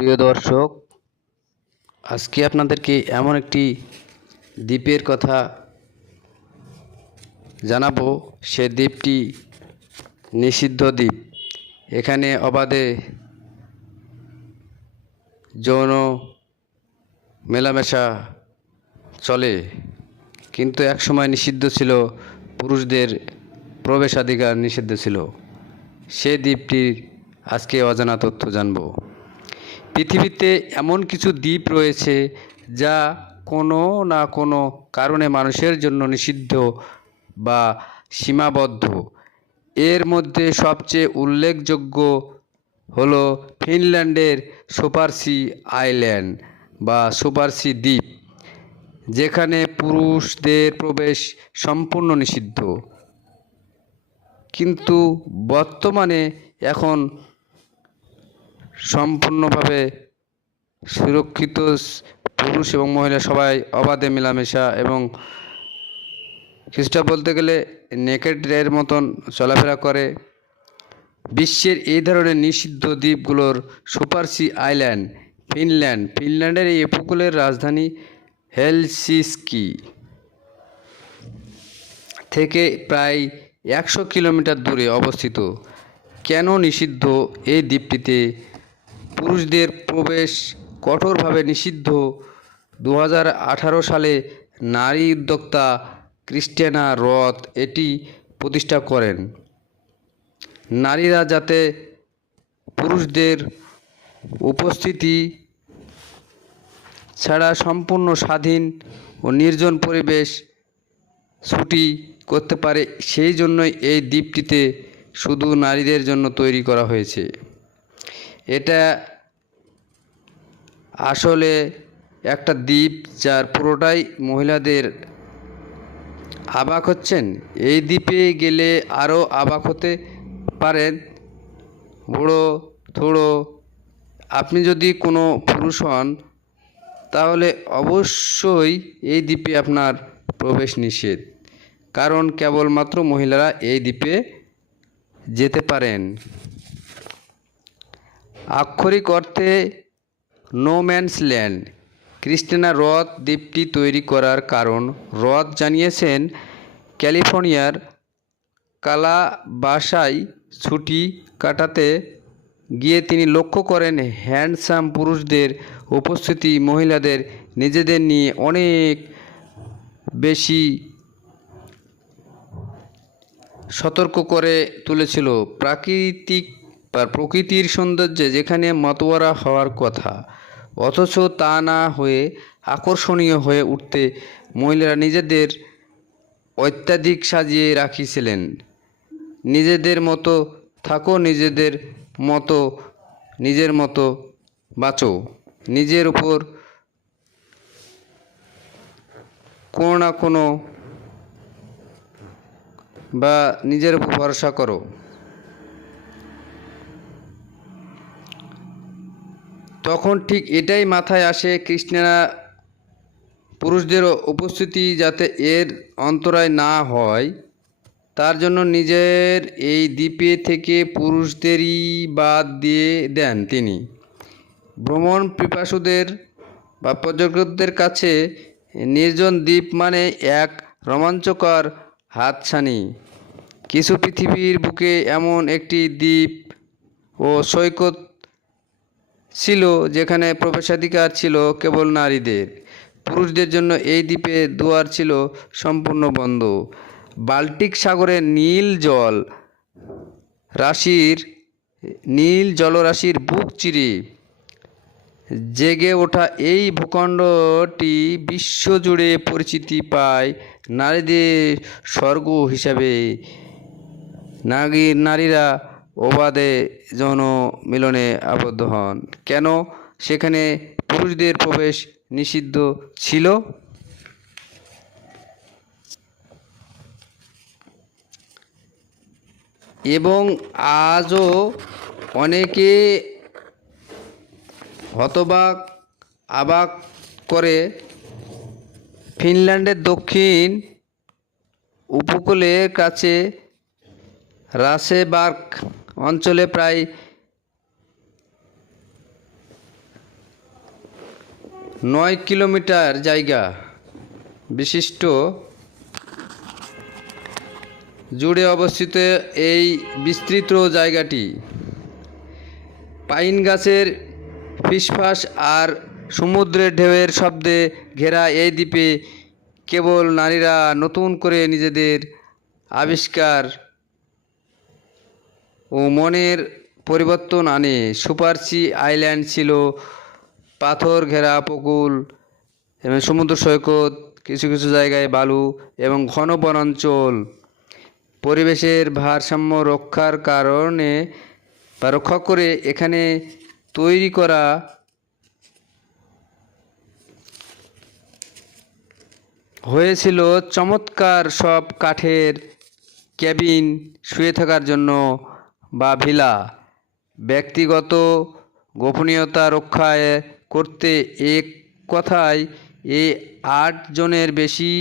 প্রিয় দর্শক, আজকে আপনাদেরকে এমন একটি দ্বীপের কথা জানাবো। সে দ্বীপটি নিষিদ্ধ দ্বীপ। এখানে অবাধে যৌন মেলামেশা চলে, কিন্তু একসময় নিষিদ্ধ ছিল, পুরুষদের প্রবেশাধিকার নিষিদ্ধ ছিল। সে দ্বীপটির আজকে অজানা তথ্য জানব। পৃথিবীতে এমন কিছু দ্বীপ রয়েছে যা কোনো না কোনো কারণে মানুষের জন্য নিষিদ্ধ বা সীমাবদ্ধ। এর মধ্যে সবচেয়ে উল্লেখযোগ্য হলো ফিনল্যান্ডের সুপারসি আইল্যান্ড বা সুপারসি দ্বীপ, যেখানে পুরুষদের প্রবেশ সম্পূর্ণ নিষিদ্ধ। কিন্তু বর্তমানে এখন সম্পূর্ণভাবে সুরক্ষিত, পুরুষ এবং মহিলা সবাই অবাধে মেলামেশা এবং কিছুটা বলতে গেলে নেকেডের মতন চলাফেরা করে। বিশ্বের এই ধরনের নিষিদ্ধ দ্বীপগুলোর সুপারসি আইল্যান্ড ফিনল্যান্ডের এই উপকূলের রাজধানী হেলসিঙ্কি থেকে প্রায় 100 কিলোমিটার দূরে অবস্থিত। কেন নিষিদ্ধ এই দ্বীপটিতে পুরুষদের প্রবেশ কঠোরভাবে নিষিদ্ধ? 2018 সালে নারী উদ্যোক্তা ক্রিস্টিনা রথ এটি প্রতিষ্ঠা করেন, নারীরা যাতে পুরুষদের উপস্থিতি ছাড়া সম্পূর্ণ স্বাধীন ও নির্জন পরিবেশ ছুটি করতে পারে, সেই জন্যই এই দ্বীপটিতে শুধু নারীদের জন্য তৈরি করা হয়েছে। এটা আসলে একটা দ্বীপ যার পুরোটাই মহিলাদের। অবাক হচ্ছেন? এই দ্বীপে গেলে আরও অবাক হতে পারেন। বুড়ো থোড়ো আপনি যদি কোনো পুরুষ হন, তাহলে অবশ্যই এই দ্বীপে আপনার প্রবেশ নিষেধ, কারণ কেবলমাত্র মহিলারা এই দ্বীপে যেতে পারেন। আক্ষরিক অর্থে নো ম্যানস ল্যান্ড। ক্রিস্টিনা রথ দ্বীপটি তৈরি করার কারণ রথ জানিয়েছেন, ক্যালিফোর্নিয়ার কালাবাসায় ছুটি কাটাতে গিয়ে তিনি লক্ষ্য করেন হ্যান্ডসাম পুরুষদের উপস্থিতি মহিলাদের নিজেদের নিয়ে অনেক বেশি সতর্ক করে তুলেছিল। প্রকৃতির সৌন্দর্যে যেখানে মাতোয়ারা হওয়ার কথা, অথচ তা না হয়ে আকর্ষণীয় হয়ে উঠতে মহিলারা নিজেদের অত্যাধিক সাজিয়ে রাখিছিলেন। নিজেদের মতো থাকো, নিজের মতো বাঁচো, নিজের উপর কোনো না কোনো বা নিজের উপর ভরসা করো। তখন ঠিক এটাই মাথায় আসে, ক্রিস্টিনা পুরুষদের উপস্থিতি যাতে এর অন্তরায় না হয়, তার জন্য নিজের এই দ্বীপে থেকে পুরুষদেরই বাদ দিয়ে দেন তিনি। ভ্রমণ পিপাসুদের বা পর্যটকদের কাছে নির্জন দ্বীপ মানে এক রোমাঞ্চকর হাতছানি। কিছু পৃথিবীর বুকে এমন একটি দ্বীপ ও সৈকত ছিল যেখানে প্রবেশাধিকার ছিল কেবল নারীদের। পুরুষদের জন্য এই দ্বীপের দুয়ার ছিল সম্পূর্ণ বন্ধ। বাল্টিক সাগরের নীল জলরাশির বুক চিরে জেগে ওঠা এই ভূখণ্ডটি বিশ্বজুড়ে পরিচিতি পায় নারীদের স্বর্গ হিসাবে। নারীরা অবাধে যৌন মিলনে আবদ্ধ হন। কেন সেখানে পুরুষদের প্রবেশ নিষিদ্ধ ছিল? এবং আজও অনেকে অবাক করে। ফিনল্যান্ডের দক্ষিণ উপকূলের কাছে রাসেবার্গ অঞ্চলে প্রায় 9 কিলোমিটার জায়গা বিশিষ্ট জুড়ে অবস্থিত এই বিস্তৃত জায়গাটি পাইন গাছের ফিসফাস আর সমুদ্রের ঢেউয়ের শব্দে ঘেরা এই দ্বীপে কেবল নারীরা নতুন করে নিজেদের আবিষ্কার ও মনের পরিবর্তন আনে। সুপার সি আইল্যান্ড ছিল পাথর ঘেরা উপকূল এবং সমুদ্র সৈকত, কিছু কিছু জায়গায় বালু এবং ঘন বনাঞ্চল। পরিবেশের ভারসাম্য রক্ষার কারণে বা রক্ষা করে এখানে তৈরি করা হয়েছিল চমৎকার সব কাঠের কেবিন, শুয়ে থাকার জন্য বা ভিলা। ব্যক্তিগত গোপনীয়তা রক্ষা করতে এক কথায় এই 8 জনের বেশি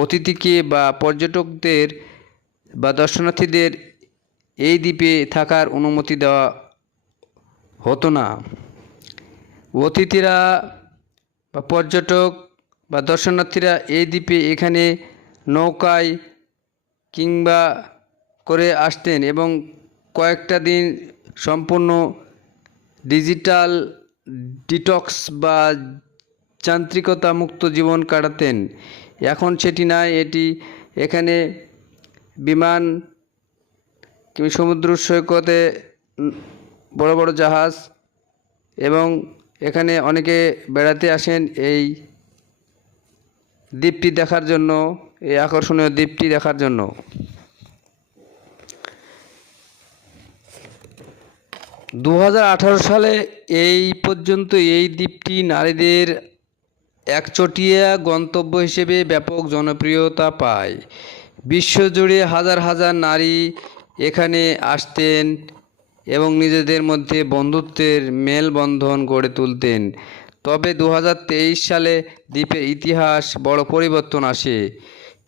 অতিথিকে বা পর্যটকদের বা দর্শনার্থীদের এই দ্বীপে থাকার অনুমতি দেওয়া হতো না। অতিথিরা বা পর্যটক বা দর্শনার্থীরা এই দ্বীপে এখানে নৌকায় কিংবা করে আসতেন এবং কয়েকটা দিন সম্পূর্ণ ডিজিটাল ডিটক্স বা যান্ত্রিকতা মুক্ত জীবন কাটাতেন। এখন সেটি নাই। এখানে বিমান কিংবা সমুদ্র সৈকতে বড় বড় জাহাজ এবং এখানে অনেকে বেড়াতে আসেন এই দ্বীপটি দেখার জন্য, এই আকর্ষণীয় দ্বীপটি দেখার জন্য। 2018 সালে এই পর্যন্ত এই দ্বীপটি নারীদের একচেটিয়া গন্তব্য হিসেবে ব্যাপক জনপ্রিয়তা পায়। বিশ্বজুড়ে হাজার হাজার নারী এখানে আসতেন এবং নিজেদের মধ্যে বন্ধুত্বের মেলবন্ধন গড়ে তুলতেন। তবে 2023 সালে দ্বীপের ইতিহাস বড় পরিবর্তন আসে।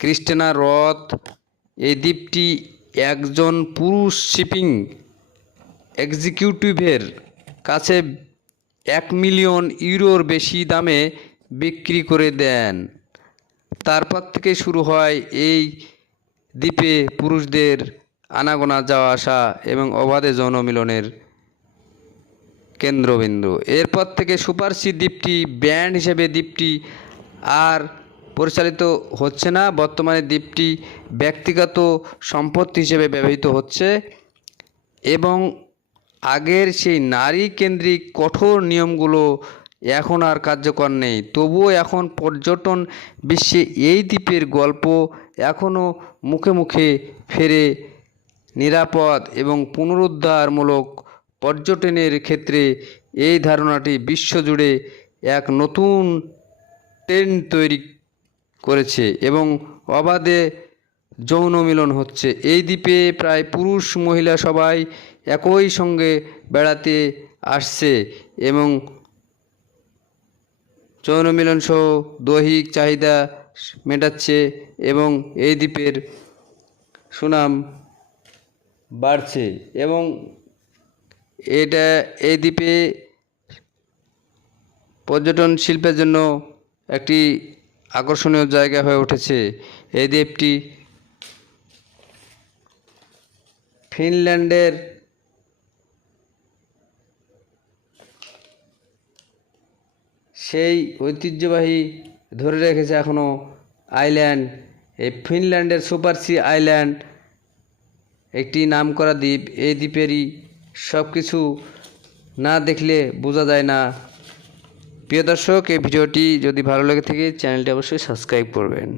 ক্রিস্টিনা রথ এই দ্বীপটি একজন পুরুষ শিপিং এক্সিকিউটিভের কাছে 1 মিলিয়ন ইউরোর বেশি দামে বিক্রি করে দেন। তারপর থেকে শুরু হয় এই দ্বীপে পুরুষদের আনাগোনা, যাওয়া আসা এবং অবাধে যৌন মিলনের কেন্দ্রবিন্দু। এরপর থেকে সুপার সি দ্বীপটি ব্র্যান্ড হিসেবে দ্বীপটি আর পরিচালিত হচ্ছে না। বর্তমানে দ্বীপটি ব্যক্তিগত সম্পত্তি হিসেবে ব্যবহৃত হচ্ছে এবং আগের সেই নারী কেন্দ্রিক কঠোর নিয়মগুলো এখন আর কার্যকর নেই। তবুও এখন পর্যটন বিশ্বে এই দ্বীপের গল্প এখনও মুখে মুখে ফেরে। নিরাপদ এবং পুনরুদ্ধারমূলক পর্যটনের ক্ষেত্রে এই ধারণাটি বিশ্বজুড়ে এক নতুন ট্রেন্ড তৈরি করেছে এবং অবাধে যৌন মিলন হচ্ছে। এই দ্বীপে প্রায় পুরুষ মহিলা সবাই একই সঙ্গে বেড়াতে আসছে এবং যৌন মিলন সহ দৈহিক চাহিদা মেটাচ্ছে এবং এই দ্বীপের সুনাম বাড়ছে এবং এই দ্বীপে পর্যটন শিল্পের জন্য একটি আকর্ষণীয় জায়গা হয়ে উঠেছে। এই দ্বীপটি ফিনল্যান্ডের সেই ঐতিহ্যবাহী ধরে রেখেছে এখনও আইল্যান্ড। এই ফিনল্যান্ডের সুপার সি আইল্যান্ড একটি নামকরা দ্বীপ। এই দ্বীপেরই সব কিছু না দেখলে বোঝা যায় না। প্রিয় দর্শক, এই ভিডিওটি যদি ভালো লেগে থাকে চ্যানেলটি অবশ্যই সাবস্ক্রাইব করবেন।